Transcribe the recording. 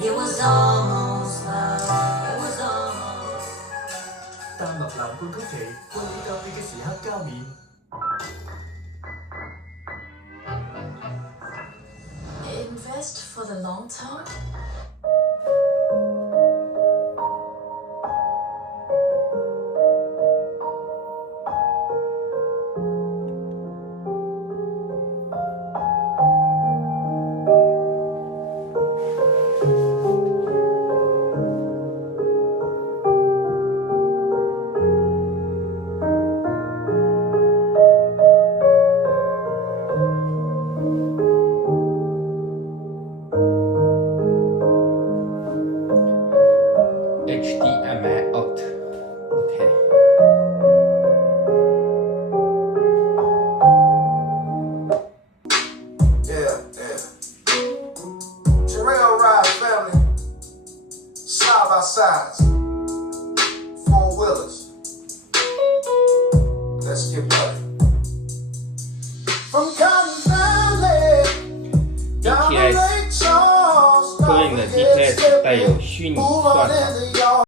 It was almost love. It was almost. 丹麥藍罐曲奇，為你教你嘅時刻加冕。Invest for the long term. HDMI out. OK。Terrell ride family, side by sides, 4-wheelers. Let's get buddy. From Cotton Valley down to Lake Charles, 对应的 DPS 带有虚拟算法。